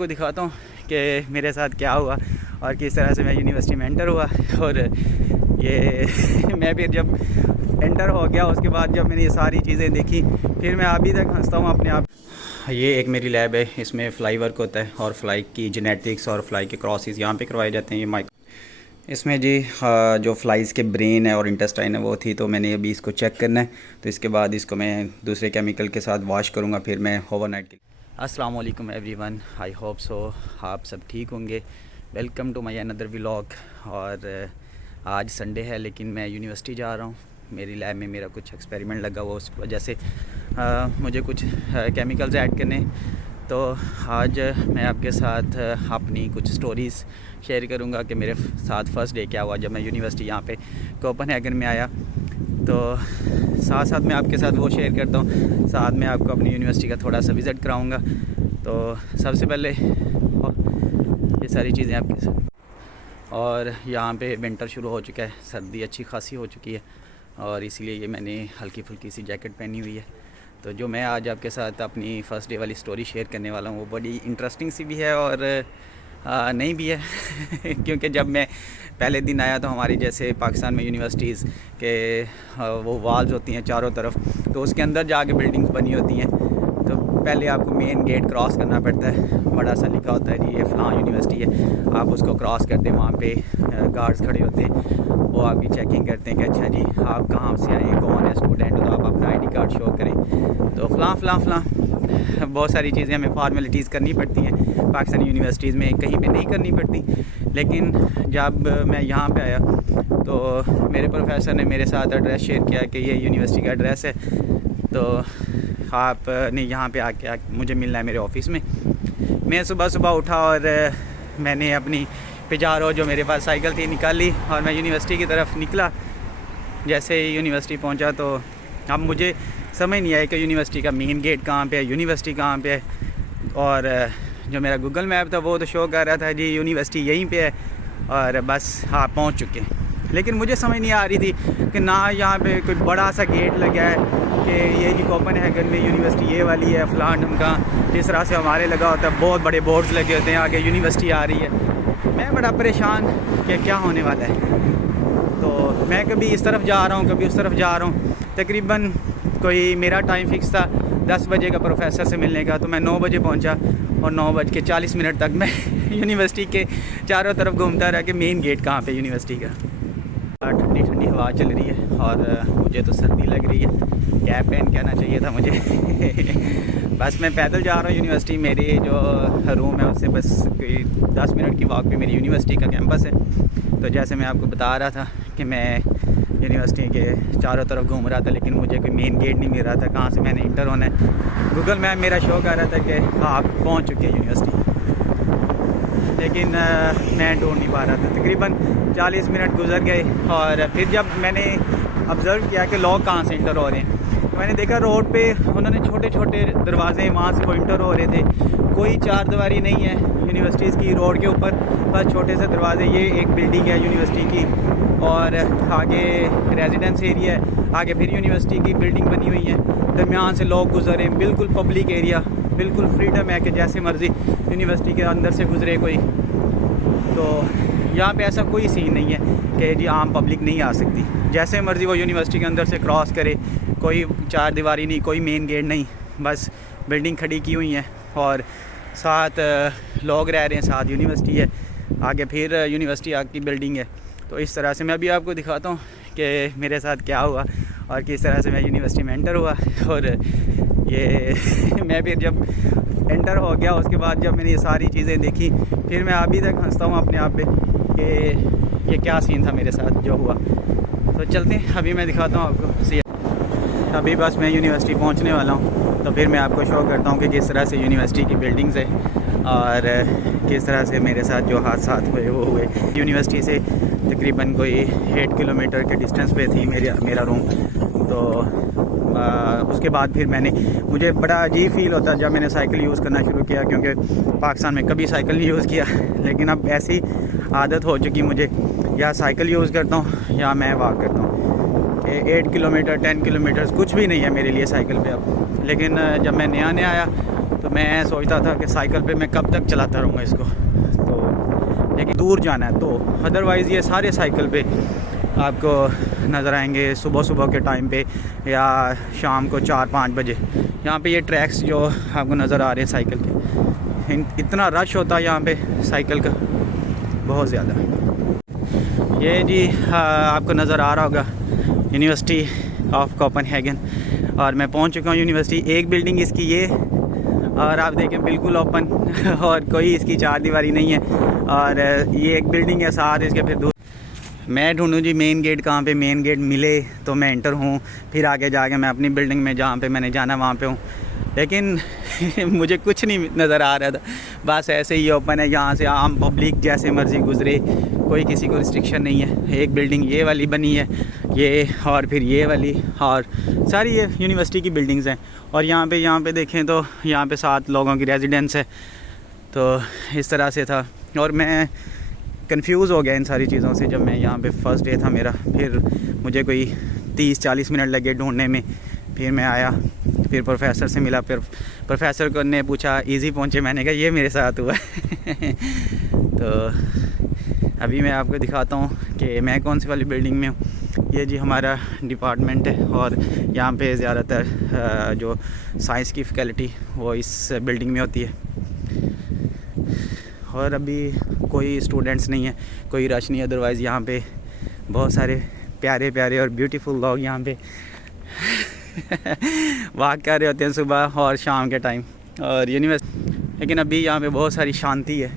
को दिखाता हूँ कि मेरे साथ क्या हुआ और किस तरह से मैं यूनिवर्सिटी में एंटर हुआ। और ये मैं फिर जब एंटर हो गया उसके बाद जब मैंने ये सारी चीज़ें देखी फिर मैं अभी तक हंसता हूँ अपने आप। ये एक मेरी लैब है, इसमें फ़्लाई वर्क होता है और फ़्लाई की जेनेटिक्स और फ़्लाई के क्रॉसेस यहाँ पे करवाए जाते हैं। ये माइक इसमें जी जो फ़्लाइज़ के ब्रेन है और इंटेस्टाइन है वो थी, तो मैंने अभी इसको चेक करना है। तो इसके बाद इसको मैं दूसरे केमिकल के साथ वॉश करूँगा, फिर मैं ओवरनाइट के लिए। अस्सलाम वालेकुम एवरीवन, आई होप सो आप सब ठीक होंगे। Welcome to my another vlog. और आज संडे है लेकिन मैं यूनिवर्सिटी जा रहा हूँ। मेरी लैब में मेरा कुछ एक्सपेरिमेंट लगा हुआ, उस वजह से मुझे कुछ केमिकल्स ऐड करने। तो आज मैं आपके साथ अपनी कुछ स्टोरीज़ शेयर करूंगा कि मेरे साथ फ़र्स्ट डे क्या हुआ जब मैं यूनिवर्सिटी यहाँ पे कोपेनहेगन में आया। तो साथ साथ मैं आपके साथ वो शेयर करता हूँ, साथ में आपको अपनी यूनिवर्सिटी का थोड़ा सा विज़िट कराऊंगा। तो सबसे पहले ये सारी चीज़ें आपके साथ। और यहाँ पे विंटर शुरू हो चुका है, सर्दी अच्छी खासी हो चुकी है और इसीलिए ये मैंने हल्की फुल्की सी जैकेट पहनी हुई है। तो जो मैं आज आपके साथ अपनी फ़र्स्ट डे वाली स्टोरी शेयर करने वाला हूँ वो बड़ी इंटरेस्टिंग सी भी है और नहीं भी है क्योंकि जब मैं पहले दिन आया तो हमारी जैसे पाकिस्तान में यूनिवर्सिटीज़ के वो वाल्स होती हैं चारों तरफ, तो उसके अंदर जाके बिल्डिंग्स बनी होती हैं। तो पहले आपको मेन गेट क्रॉस करना पड़ता है, बड़ा सा लिखा होता है जी ये फ़लाँ यूनिवर्सिटी है। आप उसको क्रॉस करते हैं, वहाँ पे गार्ड्स खड़े होते हैं, वो आपकी चेकिंग करते हैं कि अच्छा जी आप कहाँ से आए हैं, कौन है स्टूडेंट, तो आप अपना आईडी कार्ड शो करें। तो फ़लाँ बहुत सारी चीज़ें हमें फॉर्मेलिटीज़ करनी पड़ती हैं, पाकिस्तानी यूनिवर्सिटीज़ में कहीं पे नहीं करनी पड़ती। लेकिन जब मैं यहाँ पे आया तो मेरे प्रोफेसर ने मेरे साथ एड्रेस शेयर किया कि ये यूनिवर्सिटी का एड्रेस है, तो आपने यहाँ पे आके मुझे मिलना है मेरे ऑफ़िस में। मैं सुबह सुबह उठा और मैंने अपनी पिजारो जो मेरे पास साइकिल थी निकाली और मैं यूनिवर्सिटी की तरफ निकला। जैसे ही यूनिवर्सिटी पहुंचा तो अब मुझे समझ नहीं आया कि यूनिवर्सिटी का मेन गेट कहाँ पे है, यूनिवर्सिटी कहाँ पे है। और जो मेरा गूगल मैप था वो तो शो कर रहा था जी यूनिवर्सिटी यहीं पे है और बस आप पहुंच चुके हैं। लेकिन मुझे समझ नहीं आ रही थी कि ना यहाँ पे कोई बड़ा सा गेट लगा है कि ये जी कोपेनहेगन में यूनिवर्सिटी ये वाली है फ़लाँ ढंग, जिस तरह से हमारे लगा होता है बहुत बड़े बोर्ड्स लगे होते हैं आगे यूनिवर्सिटी आ रही है। मैं बड़ा परेशान कि क्या होने वाला है। तो मैं कभी इस तरफ जा रहा हूँ कभी उस तरफ जा रहा हूँ। तकरीबन कोई मेरा टाइम फिक्स था 10 बजे का प्रोफेसर से मिलने का, तो मैं 9 बजे पहुँचा और 9:40 तक मैं यूनिवर्सिटी के चारों तरफ घूमता रहा कि मेन गेट कहाँ पे यूनिवर्सिटी का। ठंडी ठंडी हवा चल रही है और मुझे तो सर्दी लग रही है, कैप पहन के आना चाहिए था मुझे बस मैं पैदल जा रहा हूँ यूनिवर्सिटी। मेरे जो रूम है उससे बस कोई 10 मिनट की वॉक पे मेरी यूनिवर्सिटी का कैंपस है। तो जैसे मैं आपको बता रहा था कि मैं यूनिवर्सिटी के चारों तरफ घूम रहा था लेकिन मुझे कोई मेन गेट नहीं मिल रहा था कहाँ से मैंने इंटर होना है। गूगल मैप मेरा शो कर रहा था कि आप पहुँच चुके हैं यूनिवर्सिटी, लेकिन मैं ढूंढ नहीं पा रहा था। तकरीबन 40 मिनट गुजर गए और फिर जब मैंने ऑब्ज़र्व किया कि लोग कहाँ से इंटर हो रहे हैं तो मैंने देखा रोड पे उन्होंने छोटे छोटे दरवाजे वहाँ से वो इंटर हो रहे थे। कोई चार दीवारी नहीं है यूनिवर्सिटीज़ की रोड के ऊपर, बस छोटे से दरवाजे। ये एक बिल्डिंग है यूनिवर्सिटी की और आगे रेजिडेंस एरिया है, आगे फिर यूनिवर्सिटी की बिल्डिंग बनी हुई है, दरमियान से लोग गुजरे, बिल्कुल पब्लिक एरिया, बिल्कुल फ्रीडम है कि जैसे मर्ज़ी यूनिवर्सिटी के अंदर से गुजरे कोई। तो यहाँ पे ऐसा कोई सीन नहीं है कि जी आम पब्लिक नहीं आ सकती, जैसे मर्ज़ी वो यूनिवर्सिटी के अंदर से क्रॉस करे। कोई चार दीवारी नहीं, कोई मेन गेट नहीं, बस बिल्डिंग खड़ी की हुई है और साथ लोग रह रहे हैं, साथ यूनिवर्सिटी है, आगे फिर यूनिवर्सिटी की बिल्डिंग है। तो इस तरह से मैं अभी आपको दिखाता हूँ कि मेरे साथ क्या हुआ और किस तरह से मैं यूनिवर्सिटी में एंटर हुआ। और ये मैं फिर जब एंटर हो गया उसके बाद जब मैंने ये सारी चीज़ें देखी फिर मैं अभी तक हंसता हूँ अपने आप पे कि ये क्या सीन था मेरे साथ जो हुआ। तो चलते हैं, अभी मैं दिखाता हूँ आपको। अभी बस मैं यूनिवर्सिटी पहुँचने वाला हूँ तो फिर मैं आपको शो करता हूँ कि किस तरह से यूनिवर्सिटी की बिल्डिंग्स है और किस तरह से मेरे साथ जो हादसात हुए वो हुए। यूनिवर्सिटी से तकरीबन कोई 8 किलोमीटर के डिस्टेंस पे थी मेरा रूम। तो उसके बाद फिर मुझे बड़ा अजीब फ़ील होता जब मैंने साइकिल यूज़ करना शुरू किया, क्योंकि पाकिस्तान में कभी साइकिल नहीं यूज़ किया। लेकिन अब ऐसी आदत हो चुकी मुझे, या साइकिल यूज़ करता हूँ या मैं वॉक करता हूँ। 8 किलोमीटर 10 किलोमीटर कुछ भी नहीं है मेरे लिए साइकिल पे अब। लेकिन जब मैं नया आया तो मैं सोचता था कि साइकिल पे मैं कब तक चलाता रहूँगा इसको, तो लेकिन दूर जाना है तो अदरवाइज़ ये सारे साइकिल पे आपको नज़र आएंगे सुबह सुबह के टाइम पे या शाम को 4-5 बजे। यहाँ पे ये ट्रैक्स जो आपको नज़र आ रहे हैं साइकिल के, इतना रश होता है यहाँ पे साइकिल का, बहुत ज़्यादा। ये जी आपको नज़र आ रहा होगा यूनिवर्सिटी ऑफ कोपेनहेगन, और मैं पहुँच चुका हूँ यूनिवर्सिटी। एक बिल्डिंग इसकी ये, और आप देखें बिल्कुल ओपन और कोई इसकी चार दीवारी नहीं है, और ये एक बिल्डिंग है साथ इसके। फिर दूर मैं ढूंढूं जी मेन गेट कहाँ पे, मेन गेट मिले तो मैं एंटर हूँ, फिर आगे जाके मैं अपनी बिल्डिंग में जहाँ पे मैंने जाना वहाँ पे हूँ, लेकिन मुझे कुछ नहीं नज़र आ रहा था। बस ऐसे ही ओपन है, यहाँ से आम पब्लिक जैसे मर्ज़ी गुज़रे, कोई किसी को रिस्ट्रिक्शन नहीं है। एक बिल्डिंग ये वाली बनी है ये, और फिर ये वाली, और सारी ये यूनिवर्सिटी की बिल्डिंग्स हैं। और यहाँ पे देखें तो यहाँ पे 7 लोगों की रेजिडेंस है। तो इस तरह से था, और मैं कंफ्यूज हो गया इन सारी चीज़ों से। जब मैं यहाँ पे फर्स्ट डे था मेरा, फिर मुझे कोई 30-40 मिनट लगे ढूंढने में। फिर मैं आया, फिर प्रोफेसर से मिला, फिर प्रोफेसर को ने पूछा इजी पहुँचे, मैंने कहा ये मेरे साथ हुआ तो अभी मैं आपको दिखाता हूँ कि मैं कौन सी वाली बिल्डिंग में हूँ। ये जी हमारा डिपार्टमेंट है, और यहाँ पे ज़्यादातर जो साइंस की फैकल्टी वो इस बिल्डिंग में होती है। और अभी कोई स्टूडेंट्स नहीं है, कोई रश नहीं। अदरवाइज़ यहाँ पे बहुत सारे प्यारे प्यारे और ब्यूटीफुल लोग यहाँ पे वॉक कर रहे होते हैं सुबह और शाम के टाइम, और यूनिवर्सिटी। लेकिन अभी यहाँ पे बहुत सारी शांति है,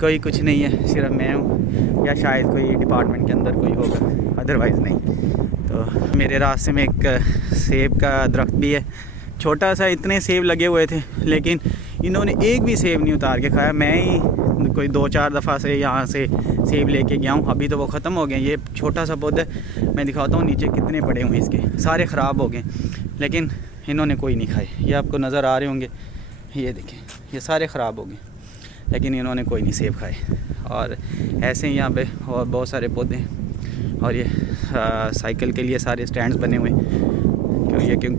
कोई कुछ नहीं है, सिर्फ मैं हूँ, या शायद कोई डिपार्टमेंट के अंदर कोई होगा, अदरवाइज़ नहीं। तो मेरे रास्ते में एक सेब का दरख्त भी है, छोटा सा। इतने सेब लगे हुए थे, लेकिन इन्होंने एक भी सेब नहीं उतार के खाया। मैं ही कोई 2-4 दफ़ा से यहाँ से सेब लेके गया हूँ, अभी तो वो ख़त्म हो गए। ये छोटा सा पौधा, मैं दिखाता हूँ नीचे कितने पड़े हुए हैं इसके, सारे ख़राब हो गए, लेकिन इन्होंने कोई नहीं खाए। ये आपको नज़र आ रहे होंगे, ये देखें, ये सारे ख़राब हो गए, लेकिन इन्होंने कोई नहीं सेब खाए। और ऐसे ही यहाँ पे और बहुत सारे पौधे हैं। और ये साइकिल के लिए सारे स्टैंड्स बने हुए हैं,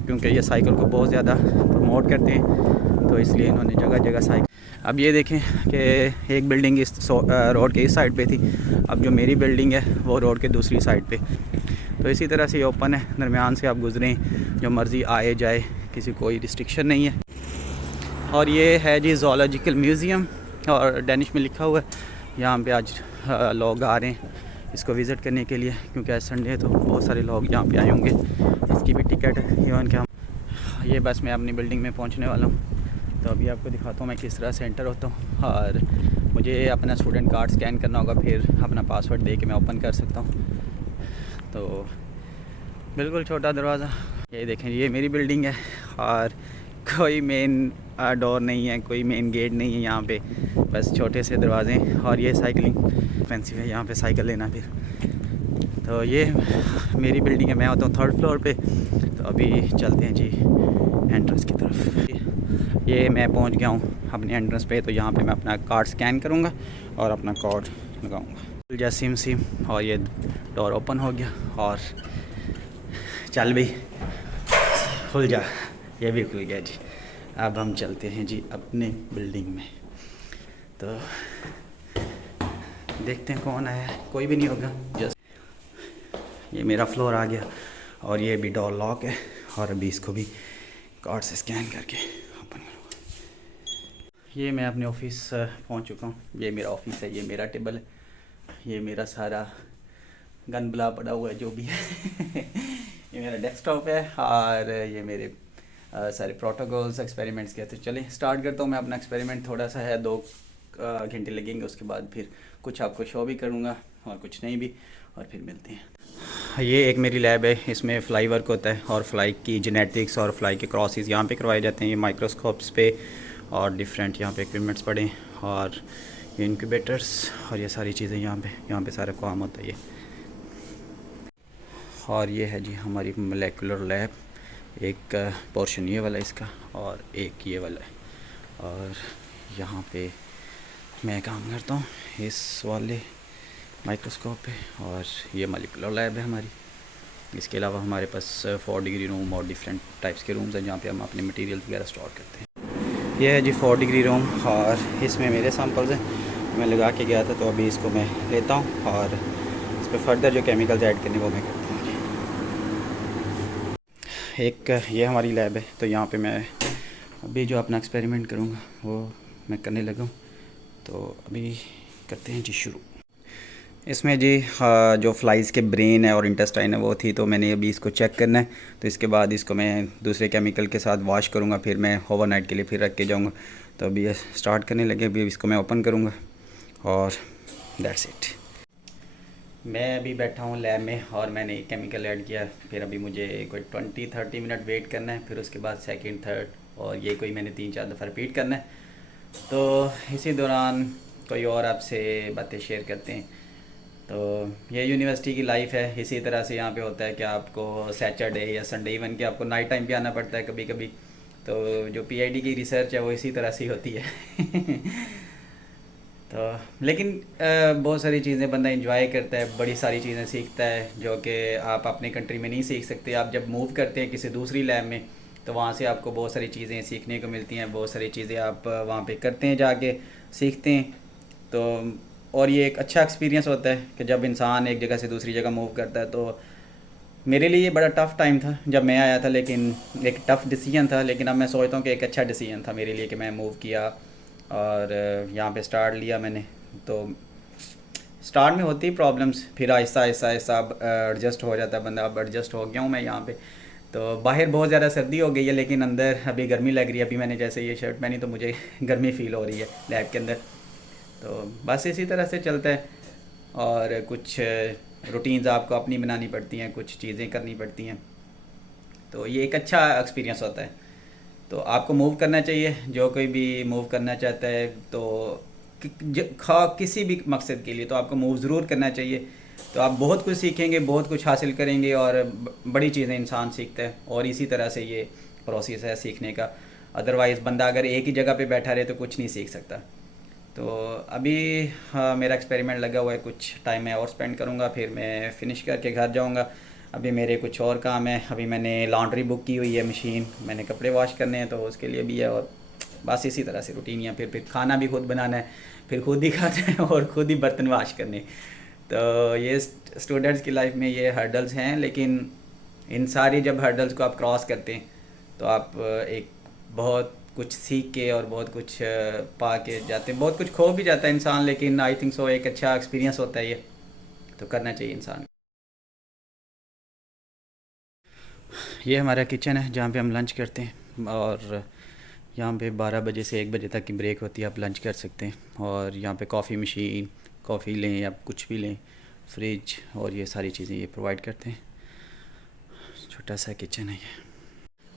क्योंकि ये साइकिल को बहुत ज़्यादा प्रमोट करते हैं, तो इसलिए इन्होंने जगह जगह साइकिल। अब ये देखें कि एक बिल्डिंग इस रोड के इस साइड पे थी, अब जो मेरी बिल्डिंग है वो रोड के दूसरी साइड पे। तो इसी तरह से ओपन है, दरमियान से आप गुज़रें, जो मर्ज़ी आए जाए, किसी कोई रिस्ट्रिक्शन नहीं है। और ये है जी ज़ूलॉजिकल म्यूज़ियम, और डेनिश में लिखा हुआ है। यहाँ पे आज लोग आ रहे हैं इसको विज़िट करने के लिए, क्योंकि आज संडे है, तो बहुत सारे लोग यहाँ पे आए होंगे। इसकी भी टिकट है इवन के हम। ये बस मैं अपनी बिल्डिंग में पहुँचने वाला हूँ, तो अभी आपको दिखाता हूँ मैं किस तरह से एंटर होता हूँ। और मुझे अपना स्टूडेंट कार्ड स्कैन करना होगा, फिर अपना पासवर्ड दे के मैं ओपन कर सकता हूँ। तो बिल्कुल छोटा दरवाज़ा, ये देखें, ये मेरी बिल्डिंग है, और कोई मेन डोर नहीं है, कोई मेन गेट नहीं है यहाँ पे, बस छोटे से दरवाजे। और ये साइकिलिंग एक्सपेंसिव है यहाँ पे साइकिल लेना। फिर तो ये मेरी बिल्डिंग है, मैं होता हूँ 3rd फ्लोर पे। तो अभी चलते हैं जी एंट्रेंस की तरफ। ये मैं पहुँच गया हूँ अपने एंट्रेंस पे, तो यहाँ पे मैं अपना कार्ड स्कैन करूँगा और अपना कोड लगाऊँगा। जा सिम, और ये डोर ओपन हो गया, और चल भी खुल जा, ये भी खुल गया जी। अब हम चलते हैं जी अपने बिल्डिंग में, तो देखते हैं कौन आया। कोई भी नहीं होगा, जस्ट ये मेरा फ्लोर आ गया, और ये भी डोर लॉक है, और अभी इसको भी कार्ड से स्कैन करके ओपन करूँगा। ये मैं अपने ऑफिस पहुँच चुका हूँ। ये मेरा ऑफिस है, ये मेरा टेबल है, ये मेरा सारा गन बला पड़ा हुआ है जो भी है ये मेरा डेस्कटॉप है, और ये मेरे सारे प्रोटोकॉल्स एक्सपेरिमेंट्स के। तो चलें स्टार्ट करता हूँ मैं अपना एक्सपेरिमेंट। थोड़ा सा है, 2 घंटे लगेंगे, उसके बाद फिर कुछ आपको शो भी करूँगा और कुछ नहीं भी, और फिर मिलते हैं। ये एक मेरी लैब है, इसमें फ्लाई वर्क होता है, और फ्लाई की जेनेटिक्स और फ्लाई के क्रॉसेस यहाँ पे करवाए जाते हैं। ये माइक्रोस्कोप्स पे और डिफरेंट यहाँ पे इक्विपमेंट्स पड़े हैं, और ये इंक्यूबेटर्स और ये सारी चीज़ें यहाँ पे सारा काम होता है ये। और ये है जी हमारी मोलेकुलर लैब, एक पोर्शन ये वाला इसका, और एक ये वाला है। और यहाँ पे मैं काम करता हूँ इस वाले माइक्रोस्कोप पे, और ये मोलेकुलर लैब है हमारी। इसके अलावा हमारे पास 4 डिग्री रूम और डिफरेंट टाइप्स के रूम्स हैं, जहाँ पे हम अपने मटेरियल वगैरह स्टोर करते हैं। ये है जी 4 डिग्री रूम और इसमें मेरे सैम्पल्स हैं, मैं लगा के गया था। तो अभी इसको मैं लेता हूँ और इस पर फर्दर जो केमिकल्स ऐड करने वो मैं करता हूँ। एक ये हमारी लैब है, तो यहाँ पे मैं अभी जो अपना एक्सपेरिमेंट करूँगा वो मैं करने लगा हूँ। तो अभी करते हैं जी शुरू। इसमें जी जो फ्लाइज़ के ब्रेन है और इंटेस्टाइन है वो थी, तो मैंने अभी इसको चेक करना है। तो इसके बाद इसको मैं दूसरे केमिकल के साथ वॉश करूँगा, फिर मैं ओवरनाइट के लिए फिर रख के जाऊँगा। तो अभी ये स्टार्ट करने लगे, अभी इसको मैं ओपन करूँगा और दैट्स इट। मैं अभी बैठा हूँ लैब में और मैंने एक केमिकल ऐड किया, फिर अभी मुझे कोई 20-30 मिनट वेट करना है, फिर उसके बाद सेकंड, थर्ड और ये कोई मैंने 3-4 दफ़ा रिपीट करना है। तो इसी दौरान कोई और आपसे बातें शेयर करते हैं। तो ये यूनिवर्सिटी की लाइफ है, इसी तरह से यहाँ पे होता है कि आपको सैटरडे या संडे इवन कि आपको नाइट टाइम पे आना पड़ता है कभी कभी। तो जो पीआईडी की रिसर्च है वो इसी तरह से होती है। तो लेकिन बहुत सारी चीज़ें बंदा इंजॉय करता है, बड़ी सारी चीज़ें सीखता है जो कि आप अपने कंट्री में नहीं सीख सकते। आप जब मूव करते हैं किसी दूसरी लैब में तो वहाँ से आपको बहुत सारी चीज़ें सीखने को मिलती हैं, बहुत सारी चीज़ें आप वहाँ पे करते हैं, जाके सीखते हैं। तो और ये एक अच्छा एक्सपीरियंस होता है कि जब इंसान एक जगह से दूसरी जगह मूव करता है। तो मेरे लिए ये बड़ा टफ़ टाइम था जब मैं आया था, लेकिन एक टफ़ डिसीजन था, लेकिन अब मैं सोचता हूँ कि एक अच्छा डिसीजन था मेरे लिए कि मैं मूव किया और यहाँ पे स्टार्ट लिया मैंने। तो स्टार्ट में होती प्रॉब्लम्स, फिर आहिस्ता आहिस्ता आहिस्ता अब एडजस्ट हो जाता है बंदा। अब एडजस्ट हो गया हूँ मैं यहाँ पे। तो बाहर बहुत ज़्यादा सर्दी हो गई है, लेकिन अंदर अभी गर्मी लग रही है। अभी मैंने जैसे ये शर्ट पहनी तो मुझे गर्मी फ़ील हो रही है लैब के अंदर। तो बस इसी तरह से चलता है और कुछ रूटीन्स आपको अपनी बनानी पड़ती हैं, कुछ चीज़ें करनी पड़ती हैं। तो ये एक अच्छा एक्सपीरियंस होता है। तो आपको मूव करना चाहिए, जो कोई भी मूव करना चाहता है तो किसी भी मकसद के लिए तो आपको मूव ज़रूर करना चाहिए। तो आप बहुत कुछ सीखेंगे, बहुत कुछ हासिल करेंगे और बड़ी चीज़ें इंसान सीखता है। और इसी तरह से ये प्रोसेस है सीखने का। अदरवाइज़ बंदा अगर एक ही जगह पे बैठा रहे तो कुछ नहीं सीख सकता। तो अभी हाँ, मेरा एक्सपेरिमेंट लगा हुआ है, कुछ टाइम मैं और स्पेंड करूँगा, फिर मैं फ़िनिश करके घर जाऊँगा। अभी मेरे कुछ और काम है, अभी मैंने लॉन्ड्री बुक की हुई है, मशीन, मैंने कपड़े वॉश करने हैं तो उसके लिए भी है। और बस इसी तरह से रूटीन है। फिर खाना भी खुद बनाना है, फिर खुद ही खाना है और खुद ही बर्तन वॉश करने। तो ये स्टूडेंट्स की लाइफ में ये हर्डल्स हैं, लेकिन इन सारी जब हर्डल्स को आप क्रॉस करते हैं तो आप एक बहुत कुछ सीख के और बहुत कुछ पा के जाते हैं। बहुत कुछ खो भी जाता है इंसान, लेकिन आई थिंक सो एक अच्छा एक्सपीरियंस होता है ये, तो करना चाहिए इंसान। ये हमारा किचन है जहाँ पे हम लंच करते हैं और यहाँ पे 12 बजे से 1 बजे तक की ब्रेक होती है, आप लंच कर सकते हैं। और यहाँ पे कॉफ़ी मशीन, कॉफ़ी लें या कुछ भी लें, फ्रिज और ये सारी चीज़ें ये प्रोवाइड करते हैं। छोटा सा किचन है ये।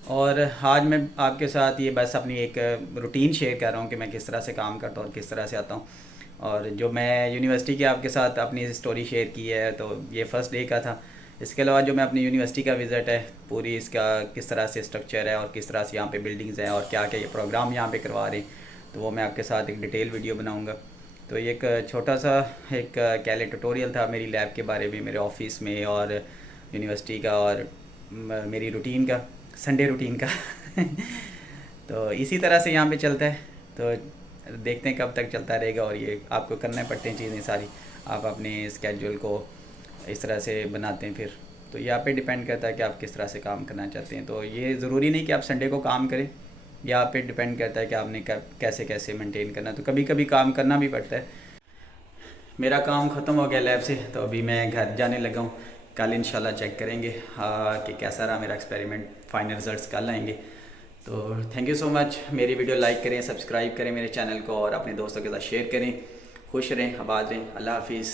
और आज मैं आपके साथ ये बस अपनी एक रूटीन शेयर कर रहा हूँ कि मैं किस तरह से काम करता हूँ और किस तरह से आता हूँ। और जो मैं यूनिवर्सिटी की आपके साथ अपनी स्टोरी शेयर की है तो ये फ़र्स्ट डे का था। इसके अलावा जो मैं अपनी यूनिवर्सिटी का विज़िट है, पूरी इसका किस तरह से स्ट्रक्चर है और किस तरह से यहाँ पे बिल्डिंग्स हैं और क्या क्या ये प्रोग्राम यहाँ पे करवा रहे हैं, तो वो मैं आपके साथ एक डिटेल वीडियो बनाऊँगा। तो ये एक छोटा सा एक कैले ट्यूटोरियल था मेरी लैब के बारे में, मेरे ऑफिस में और यूनिवर्सिटी का और मेरी रूटीन का, संडे रूटीन का। तो इसी तरह से यहाँ पे चलता है। तो देखते हैं कब तक चलता रहेगा। और ये आपको करने पड़ते हैं चीज़ें सारी, आप अपने स्केड्यूल को इस तरह से बनाते हैं फिर। तो ये आप पे डिपेंड करता है कि आप किस तरह से काम करना चाहते हैं। तो ये ज़रूरी नहीं कि आप संडे को काम करें, या आप पे डिपेंड करता है कि आपने कैसे कैसे मेंटेन करना। तो कभी कभी काम करना भी पड़ता है। मेरा काम ख़त्म हो गया लैब से, तो अभी मैं घर जाने लगा हूँ। कल इंशाल्लाह चेक करेंगे कि कैसा रहा मेरा एक्सपेरिमेंट, फाइनल रिजल्ट्स कल आएंगे। तो थैंक यू सो मच। मेरी वीडियो लाइक करें, सब्सक्राइब करें मेरे चैनल को और अपने दोस्तों के साथ शेयर करें। खुश रहें, आबाद रहें। अल्लाह हाफिज़।